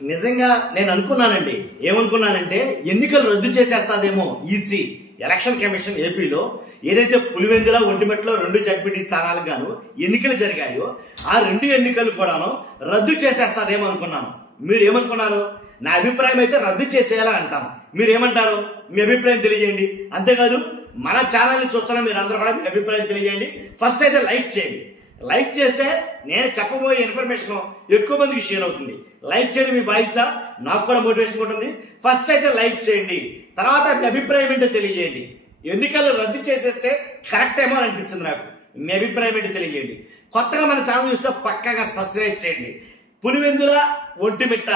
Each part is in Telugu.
నిజంగా నేను అనుకున్నానండి. ఏమనుకున్నానంటే ఎన్నికలు రద్దు చేసేస్తాదేమో ఈసీ ఎలక్షన్ కమిషన్ ఏపీలో. ఏదైతే పులివెందుల ఒంటిమిట్టలో 2 జడ్పీటీ స్థానాలకు గాను ఎన్నికలు జరిగాయో ఆ 2 ఎన్నికలు కూడాను రద్దు చేసేస్తాదేమో అనుకున్నాను. మీరు ఏమనుకున్నారు? నా అభిప్రాయం అయితే రద్దు చేసేయాలని అంటాను. మీరు ఏమంటారు? మీ అభిప్రాయం తెలియజేయండి. అంతేకాదు మన ఛానల్ని చూస్తున్న మీరు అందరూ కూడా మీ అభిప్రాయం తెలియజేయండి. ఫస్ట్ అయితే లైక్ చేయండి. లైక్ చేస్తే నేను చెప్పబోయే ఇన్ఫర్మేషన్ ఎక్కువ మందికి షేర్ అవుతుంది. లైక్ చేయండి, మీ బాధ్యత. నాకు కూడా మోటివేషన్ ఉంటుంది. ఫస్ట్ అయితే లైక్ చేయండి, తర్వాత మీ అభిప్రాయం ఏంటో తెలియజేయండి. ఎన్నికలు రద్దు చేసేస్తే కరెక్ట్ ఏమో అని అనిపించింది నాకు. మీ అభిప్రాయం ఏంటో తెలియజేయండి. కొత్తగా మన ఛానల్ చూస్తే పక్కాగా సబ్స్క్రైబ్ చేయండి. పులివెందుల ఒంటిమిట్ట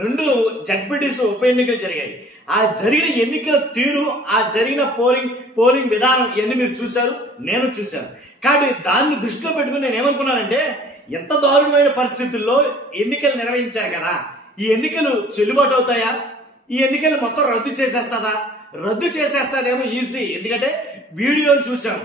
2 జడ్పీటీస్ ఉప ఎన్నికలు జరిగాయి. ఆ జరిగిన ఎన్నికల తీరు, ఆ జరిగిన పోలింగ్ విధానం ఇవన్నీ మీరు చూశారు, నేను చూశాను. కాబట్టి దాన్ని దృష్టిలో పెట్టుకుని నేను ఏమనుకున్నానంటే, ఎంత దారుణమైన పరిస్థితుల్లో ఎన్నికలు నిర్వహించారు కదా, ఈ ఎన్నికలు చెల్లుబాటు అవుతాయా? ఈ ఎన్నికలు మొత్తం రద్దు చేసేస్తుందా? రద్దు చేసేస్తాదేమో ఈసీ. ఎందుకంటే వీడియోలు చూసాం,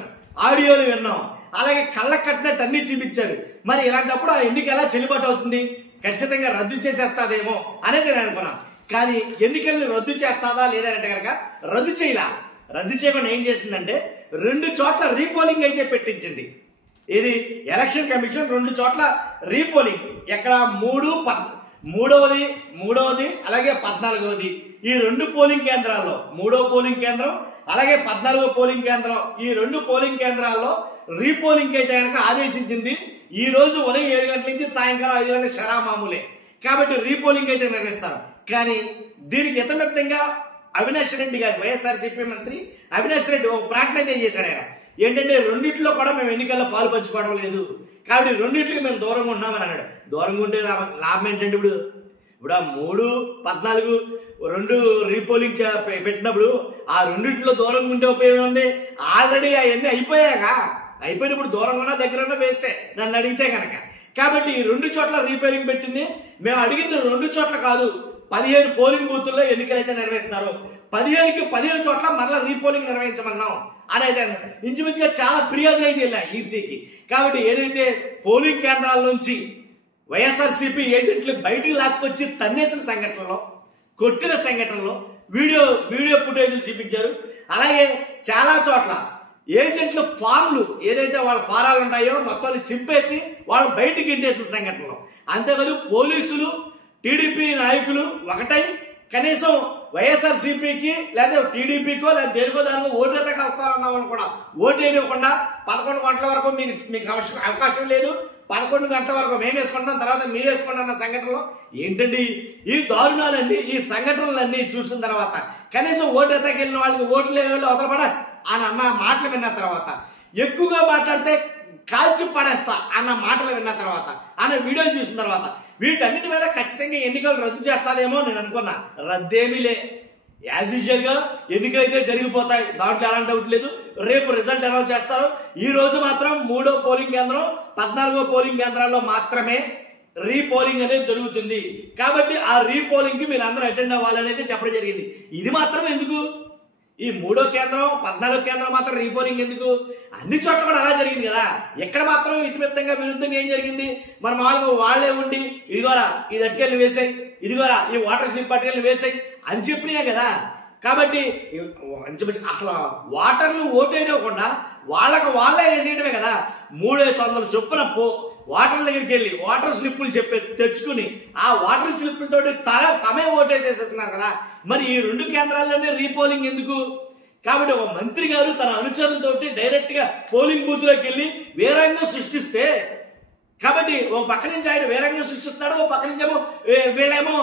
ఆడియోలు విన్నాం, అలాగే కళ్ళకు కట్టినట్టు అన్ని చూపించారు. మరి ఇలాంటప్పుడు ఆ ఎన్నిక ఎలా చెల్లుబాటు అవుతుంది? ఖచ్చితంగా రద్దు చేసేస్తాదేమో అనేది నేను అనుకున్నాను. కానీ ఎన్నికల్ని రద్దు చేస్తాదా లేదంటే కనుక రద్దు చేయలా. రద్దు చేయకుండా ఏం చేసిందంటే 2 చోట్ల రీపోలింగ్ అయితే పెట్టించింది. ఇది ఎలక్షన్ కమిషన్ 2 చోట్ల రీపోలింగ్. ఎక్కడ? 3వది అలాగే 14వది. ఈ 2 పోలింగ్ కేంద్రాల్లో 3వ పోలింగ్ కేంద్రం అలాగే 14వ పోలింగ్ కేంద్రం, ఈ 2 పోలింగ్ కేంద్రాల్లో రీపోలింగ్ అయితే కనుక ఆదేశించింది. ఈ రోజు ఉదయం 7 గంటల నుంచి సాయంకాలం 5 గంటల షరామామూలే. కాబట్టి రీపోలింగ్ అయితే నిర్వహిస్తారు. కానీ దీనికి హితమిత్తంగా అవినాష్ రెడ్డి గారు, వైఎస్ఆర్సీపీ మంత్రి అవినాష్ రెడ్డి ఒక ప్రకటన అయితే చేశాడు. ఆయన ఏంటంటే 2 కూడా మేము ఎన్నికల్లో పాలు పంచుకోవడం లేదు, కాబట్టి 2 మేము దూరంగా ఉన్నామని అన్నాడు. దూరంగా ఉంటే లాభం ఏంటంటే, ఇప్పుడు ఆ 3, 14 2 రీపోలింగ్ పెట్టినప్పుడు ఆ 2 దూరంగా ఉండే ఉపయోగం ఉంది. ఆల్రెడీ అవన్నీ అయిపోయినప్పుడు దూరంగా ఉన్నా దగ్గర ఉన్నా వేస్తే నన్ను అడిగితే కనుక. కాబట్టి 2 చోట్ల రీపోలింగ్ పెట్టింది. మేము అడిగింది 2 చోట్ల కాదు, 15 పోలింగ్ బూతుల్లో ఎన్నికలు అయితే నిర్వహిస్తున్నారు. 15 చోట్ల మరలా రీపోలింగ్ నిర్వహించమన్నాం అని అయితే ఇంచుమించుగా చాలా ఫిర్యాదులు అయితే వెళ్ళాయి ఈసీకి. కాబట్టి ఏదైతే పోలింగ్ కేంద్రాల నుంచి వైఎస్ఆర్సీపీ ఏజెంట్లు బయటికి లాక్కొచ్చి తన్నేసిన సంఘటనలో, కొట్టిన సంఘటనలో వీడియో ఫుటేజ్లు చూపించారు. అలాగే చాలా చోట్ల ఏజెంట్లు ఫామ్లు ఏదైతే వాళ్ళ ఫారాలు ఉన్నాయో మొత్తం చింపేసి వాళ్ళు బయటికి ఇంటేసిన సంఘటనలో. అంతేకాదు పోలీసులు, టీడీపీ నాయకులు ఒకటై కనీసం వైఎస్ఆర్సీపీకి లేదా టీడీపీకో లేదా దేనికో దానికో ఓటు వేతకు వస్తారన్నామని కూడా ఓటు వేయకుండా 11 గంటల వరకు మీకు అవకాశం లేదు, 11 గంటల వరకు మేము వేసుకుంటాం, తర్వాత మీరు వేసుకుంటాం అన్న సంఘటనలో ఏంటండి ఈ దారుణాలన్నీ, ఈ సంఘటనలన్నీ చూసిన తర్వాత కనీసం ఓటు వేతకి వెళ్ళిన వాళ్ళకి ఓట్లు లేని వాళ్ళు అవతలపడ అని అన్న మాటలు విన్న తర్వాత, ఎక్కువగా మాట్లాడితే కాల్చి పడేస్తా అన్న మాటలు విన్న తర్వాత, అన్న వీడియోలు చూసిన తర్వాత వీటన్నిటి మీద ఖచ్చితంగా ఎన్నికలు రద్దు చేస్తారేమో నేను అనుకున్నా. రద్దేమీ లే, యాజ్ యూజువల్ గా ఎన్నికలు అయితే జరిగిపోతాయి, దాంట్లో ఎలాంటి డౌట్ లేదు. రేపు రిజల్ట్ అనౌన్స్ చేస్తారు. ఈ రోజు మాత్రం 3వ పోలింగ్ కేంద్రం 14వ పోలింగ్ కేంద్రాల్లో మాత్రమే రీపోలింగ్ అనేది జరుగుతుంది. కాబట్టి ఆ రీపోలింగ్ కి మీరు అందరూ అటెండ్ అవ్వాలనేది చెప్పడం జరిగింది. ఇది మాత్రం ఎందుకు? ఈ 3వ కేంద్రం 14వ కేంద్రం మాత్రం రీపోలింగ్ ఎందుకు? అన్ని చోట్ల కూడా అలా జరిగింది కదా. ఎక్కడ మాత్రం ఇతిమిత్తంగా విరుద్ధంగా ఏం జరిగింది? మన మామూలుగా వాళ్లే ఉండి ఇదిగోరా ఇది అటుకెళ్ళి వేసాయి, ఇదిగోరా ఈ వాటర్ స్లిప్ అటుకెళ్ళి వేసాయి అని చెప్పినాయే కదా. కాబట్టి అసలు వాటర్లు ఓటేయకుండా వాళ్ళే వేసేయడమే కదా. 300 చొప్పున వాటర్ దగ్గరికి వెళ్ళి వాటర్ స్లిప్పులు తెచ్చుకుని ఆ వాటర్ స్లిప్పులతో తమే ఓటేసేస్తున్నారు కదా. మరి ఈ 2 కేంద్రాల్లోనే రీపోలింగ్ ఎందుకు? కాబట్టి ఒక మంత్రి గారు తన అనుచరులతోటి డైరెక్ట్ గా పోలింగ్ బూత్ లోకి వెళ్ళి వేరంగం సృష్టిస్తే, కాబట్టి ఓ పక్క నుంచి ఆయన వేరంగం సృష్టిస్తున్నాడు, ఓ పక్క నుంచేమో వీళ్ళేమో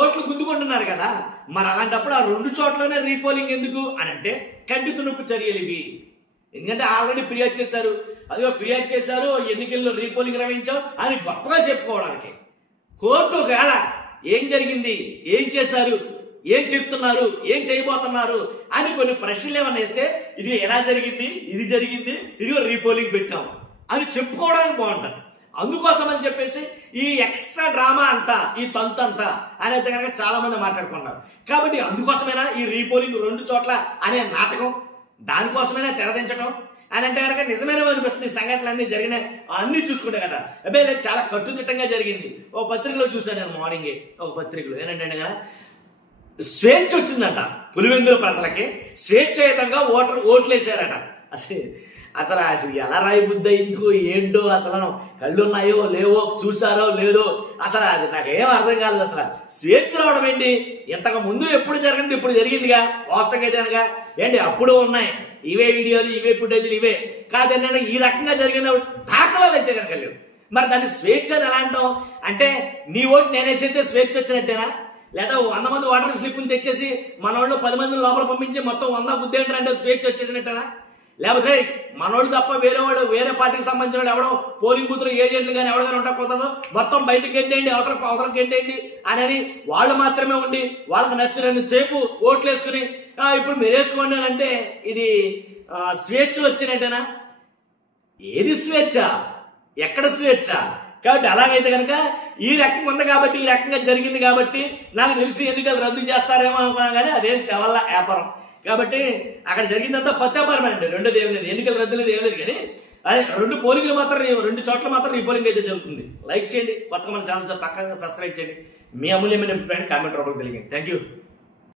ఓట్లు గుద్దుకుంటున్నారు కదా. మరి అలాంటప్పుడు ఆ 2 చోట్లనే రీపోలింగ్ ఎందుకు అని అంటే కంటి తునుపు చర్యలు ఇవి. ఎందుకంటే ఆల్రెడీ ఫిర్యాదు చేశారు, అదిగో ఫిర్యాదు చేశారు, ఎన్నికల్లో రీపోలింగ్ నిర్వహించాం అని గొప్పగా చెప్పుకోవడానికి. కోర్టు ఒకవేళ ఏం జరిగింది, ఏం చేశారు, ఏం చెప్తున్నారు, ఏం చేయబోతున్నారు అని కొన్ని ప్రశ్నలు ఏమన్నా వేస్తే ఇది ఎలా జరిగింది, ఇది జరిగింది, ఇదిగో రీపోలింగ్ పెట్టాం అని చెప్పుకోవడానికి బాగుంటుంది. అందుకోసం అని చెప్పేసి ఈ ఎక్స్ట్రా డ్రామా అంతా, ఈ తంతు అంతా అనేది కనుక చాలా మంది మాట్లాడుకున్నారు. కాబట్టి అందుకోసమైనా ఈ రీపోలింగ్ 2 చోట్ల అనే నాటకం, దానికోసమైనా తెరదించడం, అని అంటే కనుక నిజమేనో అనిపిస్తుంది. సంఘటనలు అన్ని జరిగిన అన్ని చూసుకుంటే కదా అబ్బాయి లేదు చాలా కట్టుదిట్టంగా జరిగింది. ఒక పత్రికలో చూశాను నేను మార్నింగే, ఒక పత్రికలో ఏంటంటే కదా స్వేచ్ఛ వచ్చిందంట పులివెందుల ప్రజలకి, స్వేచ్ఛాయుతంగా ఓట్లు వేసారట. అసలు ఎలా రాయి బుద్ధి అయిందో ఏంటో, అసలు కళ్ళు ఉన్నాయో లేవో చూసారో లేదో అసలు అది నాకేం అర్థం కాలేదు. అసలు స్వేచ్ఛ రావడం ఏంటి? ఇంతకు ముందు ఎప్పుడు జరిగింది ఇప్పుడు జరిగిందిగా వాస్తవంగా జనగా ఏంటి అప్పుడు ఉన్నాయి ఇవే వీడియోలు ఇవే ఫుటేజీలు ఇవే కాదంటే ఈ రకంగా జరిగిన దాఖలాలు అయితే కనుక లేవు. మరి దాన్ని స్వేచ్ఛ అని ఎలా అంటాం? అంటే నీ ఓటు నేనేసైతే స్వేచ్ఛ వచ్చినట్టేనా? లేదా 100 మంది ఓటర్ స్లిప్ని తెచ్చేసి మనోళ్ళు 10 మందిని లోపల పంపించి మొత్తం 100 గుద్దేంటారు అంటే స్వేచ్ఛ వచ్చేసినట్టేనా? లేకపోతే మనోళ్ళు తప్ప వేరే పార్టీకి సంబంధించిన వాళ్ళు ఎవడో పోలింగ్ బూత్లో ఏజెంట్లు కానీ ఎవరికైనా ఉంటా కుదరదు, మొత్తం బయటకు గెంటేయండి అవతలకు గెంటేయండి అని వాళ్ళు మాత్రమే ఉండి వాళ్ళకి నచ్చినంత సేపు ఓట్లు వేసుకుని ఇప్పుడు మీరు వేసుకోండి అంటే ఇది స్వేచ్ఛ వచ్చినట్టేనా? ఏది స్వేచ్ఛ? ఎక్కడ స్వేచ్ఛ? కాబట్టి అలాగైతే కనుక ఈ రకంగా ఉంది కాబట్టి ఈ రకంగా జరిగింది కాబట్టి నాకు తెలిసి ఎన్నికలు రద్దు చేస్తారేమో అనుకున్నా కానీ అదేం తెవల్ల వ్యాపారం. కాబట్టి అక్కడ జరిగిందంతా పత్యాపారం అండి, రెండోది ఏం లేదు, ఎన్నికల రద్దు లేదు ఏం లేదు. కానీ అదే 2 పోలింగ్లు మాత్రం 2 చోట్ల మాత్రం రీపోలింగ్ అయితే జరుగుతుంది. లైక్ చేయండి, కొత్తగా మన ఛానల్ పక్కగా సబ్స్క్రైబ్ చేయండి, మీ అమూల్యమైన కామెంట్ రూపంలో తెలియజేయండి. Thank you.